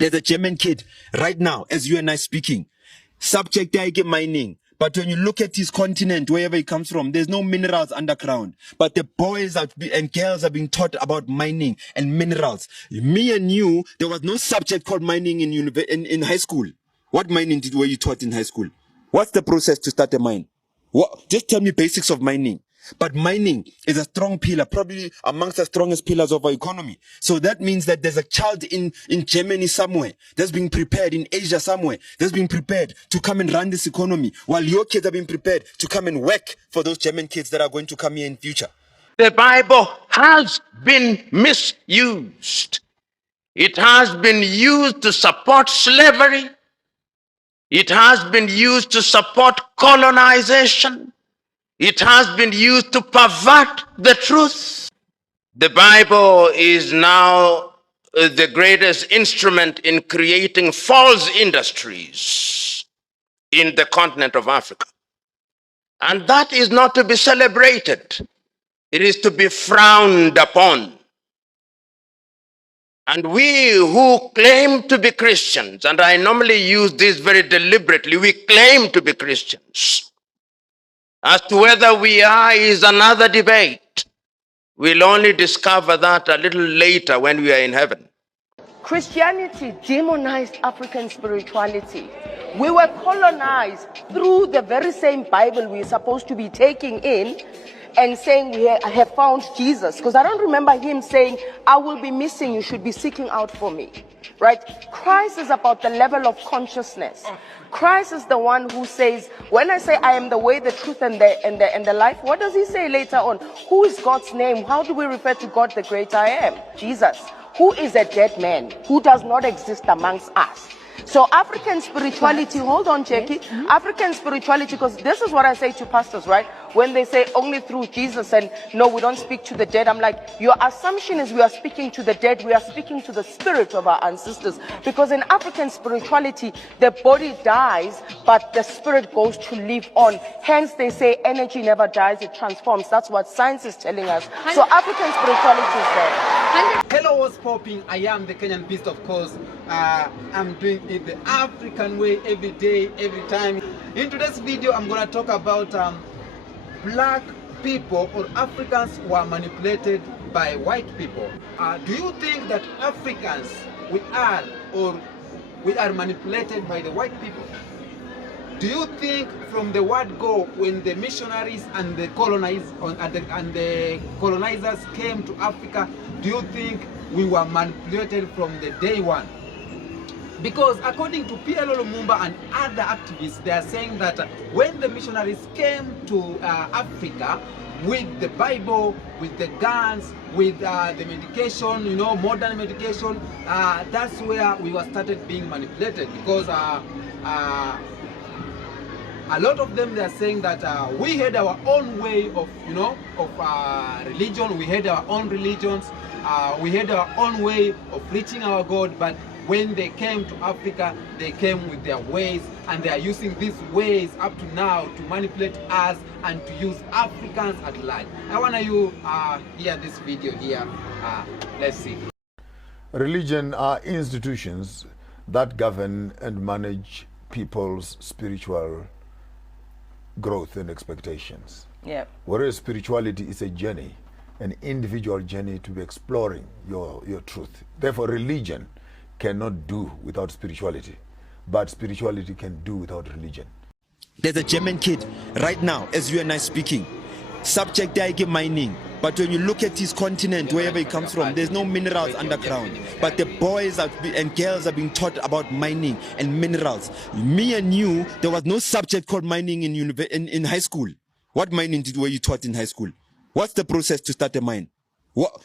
There's a German kid right now, as you and I speaking, subject mining. But when you look at his continent, wherever he comes from, there's no minerals underground. But the boys and girls are being taught about mining and minerals. Me and you, there was no subject called mining in high school. What mining were you taught in high school? What's the process to start a mine? Just tell me basics of mining. But mining is a strong pillar, probably amongst the strongest pillars of our economy. So that means that there's a child in Germany somewhere that's being prepared, in Asia somewhere that's being prepared to come and run this economy, while your kids are being prepared to come and work for those German kids that are going to come here in future. The Bible has been misused. It has been used to support slavery. It has been used to support colonization. It has been used to pervert the truth. The Bible is now the greatest instrument in creating false industries in the continent of Africa. And that is not to be celebrated. It is to be frowned upon. And we who claim to be Christians, and I normally use this very deliberately, we claim to be Christians. As to whether we are is another debate. We'll only discover that a little later when we are in heaven. Christianity demonized African spirituality. We were colonized through the very same Bible we're supposed to be taking in and saying we have found Jesus. Because I don't remember him saying, I will be missing, you should be seeking out for me. Right? Christ is about the level of consciousness. Christ is the one who says, when I say I am the way, the truth, and the life, what does he say later on? Who is God's name? How do we refer to God, the great I am? Jesus. Who is a dead man who does not exist amongst us? So African spirituality, hold on, Jackie. African spirituality, because this is what I say to pastors, right? When they say only through Jesus and no, we don't speak to the dead. I'm like, your assumption is we are speaking to the dead. We are speaking to the spirit of our ancestors. Because in African spirituality, the body dies, but the spirit goes to live on. Hence, they say energy never dies, it transforms. That's what science is telling us. So African spirituality is there. Hello, what's popping? I am the Kenyan Beast, of course. I'm doing it the African way every day, every time. In today's video, I'm going to talk about black people or Africans who are manipulated by white people. Do you think that Africans, we are manipulated by the white people? Do you think from the word go, when the missionaries and the colonizers came to Africa, do you think we were manipulated from the day one? Because according to PLO LUMUMBA and other activists, they are saying that when the missionaries came to Africa with the Bible, with the guns, with the medication, you know, modern medication, that's where we were started being manipulated. Because a lot of them, they are saying that we had our own way of, you know, of religion. We had our own religions. We had our own way of reaching our God. But when they came to Africa, they came with their ways, and they are using these ways up to now to manipulate us and to use Africans at large. I want you hear this video here. Let's see. Religion are institutions that govern and manage people's spiritual growth and expectations. Yeah. Whereas spirituality is a journey, an individual journey to be exploring your truth. Therefore, religion cannot do without spirituality, but spirituality can do without religion. There's a German kid right now, as you and I speaking, subject mining. But when you look at his continent, wherever he comes from, there's no minerals underground. But the boys and girls are being taught about mining and minerals. Me and you, there was no subject called mining in high school. What mining were you taught in high school? What's the process to start a mine?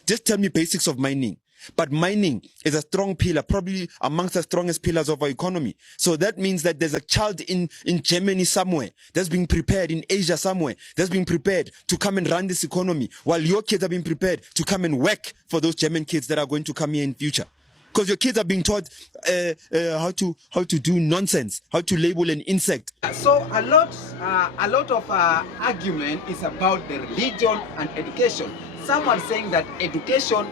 Just tell me basics of mining. But mining is a strong pillar, probably amongst the strongest pillars of our economy. So that means that there's a child in Germany somewhere that's being prepared, in Asia somewhere that's being prepared to come and run this economy, while your kids are being prepared to come and work for those German kids that are going to come here in future. Because your kids are being taught how to do nonsense, how to label an insect. So a lot of argument is about the religion and education. Some are saying that education,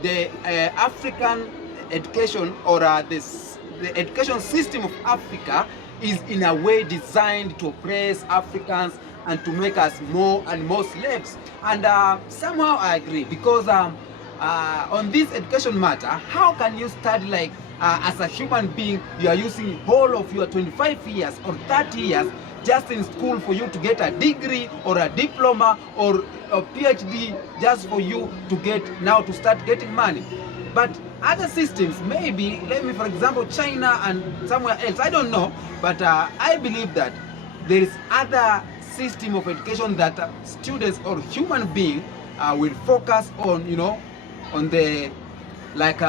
the African education or the education system of Africa is in a way designed to oppress Africans and to make us more and more slaves. And somehow I agree, because on this education matter, how can you study like as a human being, you are using whole of your 25 years or 30 years just in school for you to get a degree or a diploma or a PhD just for you to get now to start getting money. But other systems, maybe, let me for example, China and somewhere else, I don't know, but I believe that there is other system of education that students or human being will focus on, you know, on the, like,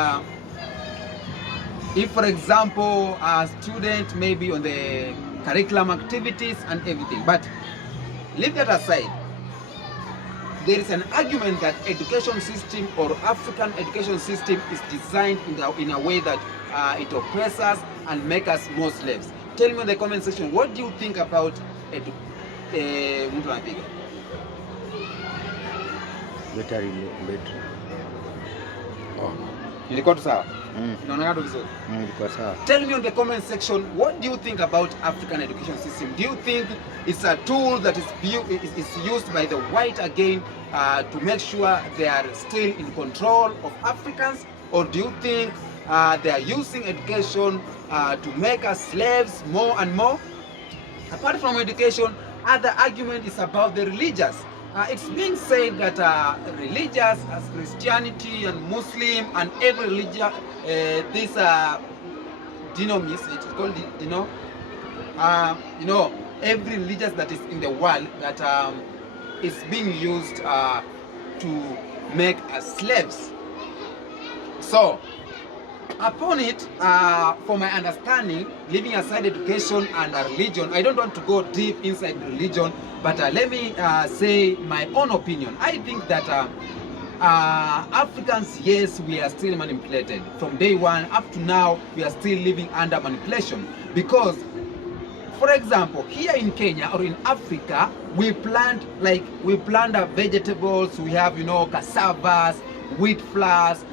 if for example a student maybe on the curriculum activities and everything. But leave that aside, there is an argument that education system or African education system is designed in a way that it oppresses us and make us more slaves. Tell me in the comment section, what do you think about ilikuwa tu sawa? Inaonekana tu vizuri. Ilikuwa sawa. Tell me in the comment section, what do you think about African education system? Do you think it's a tool that is used by the white again to make sure they are still in control of Africans? Or do you think they are using education to make us slaves more and more? Apart from education, other argument is about the religious. It's being said that religious as Christianity and Muslim and every religion, this denomination, it's called, every religious that is in the world that is being used to make us slaves. So, upon it, for my understanding, leaving aside education and religion, I don't want to go deep inside religion, but let me say my own opinion. I think that Africans, yes, we are still manipulated. From day one up to now, we are still living under manipulation. Because, for example, here in Kenya or in Africa, we plant vegetables, we have, cassavas, wheat flours,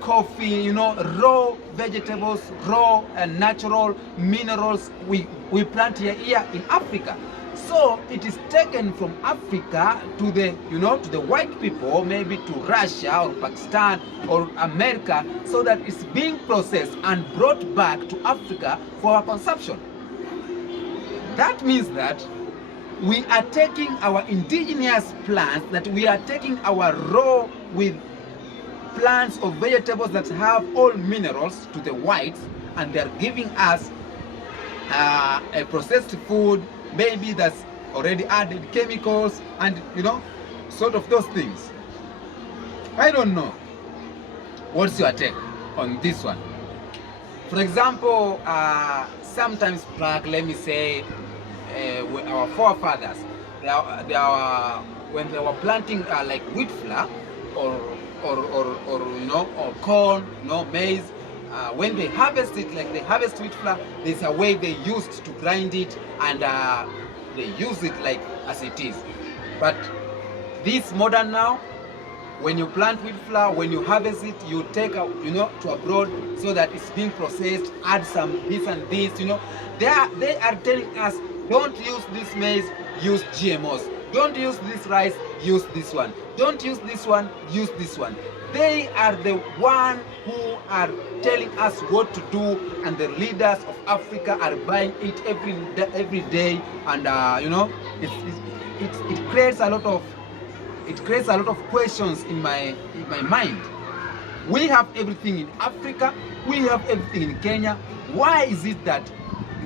coffee, raw vegetables, raw and natural minerals we plant here in Africa. So it is taken from Africa to the, to the white people, maybe to Russia or Pakistan or America, so that it's being processed and brought back to Africa for our consumption. That means that we are taking our indigenous plants, that we are taking our raw with plants or vegetables that have all minerals to the whites, and they're giving us a processed food, maybe that's already added chemicals and sort of those things. I don't know. What's your take on this one? For example, sometimes back, let me say, our forefathers, when they were planting like wheat flour or corn, maize, when they harvest it, like they harvest wheat flour, there's a way they used to grind it, and they use it like as it is. But this modern now, when you plant wheat flour, when you harvest it, you take to abroad so that it's being processed, add some this and this, they are telling us, don't use this maize, use GMOs. Don't use this rice, use this one. Don't use this one, use this one. They are the one who are telling us what to do, and the leaders of Africa are buying it every day, and it creates a lot of questions in my mind. We have everything in Africa, we have everything in Kenya. Why is it that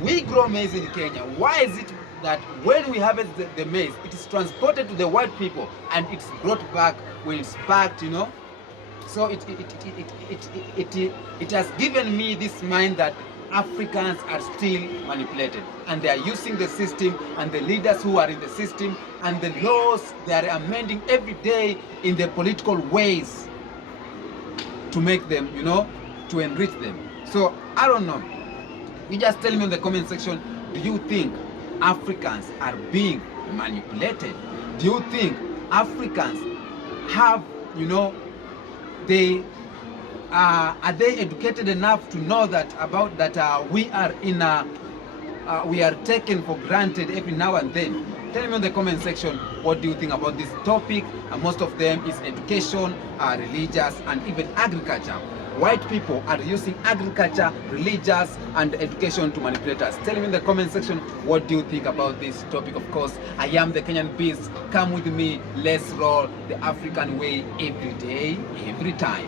we grow maize in Kenya? Why is it that when we harvest the maize, it is transported to the white people and it's brought back when it's packed, So it has given me this mind that Africans are still manipulated, and they are using the system and the leaders who are in the system and the laws they are amending every day in the political ways to make them, to enrich them. So I don't know. You just tell me in the comment section, do you think Africans are being manipulated? Do you think Africans have, they Are they educated enough to know that we are in a we are taken for granted every now and then? Tell me in the comment section, what do you think about this topic? Most of them is education, religious, and even agriculture. White people are using agriculture, religious, and education to manipulate us. Tell me in the comment section, what do you think about this topic? Of course, I am the Kenyan Beast. Come with me, let's roll the African way every day, every time.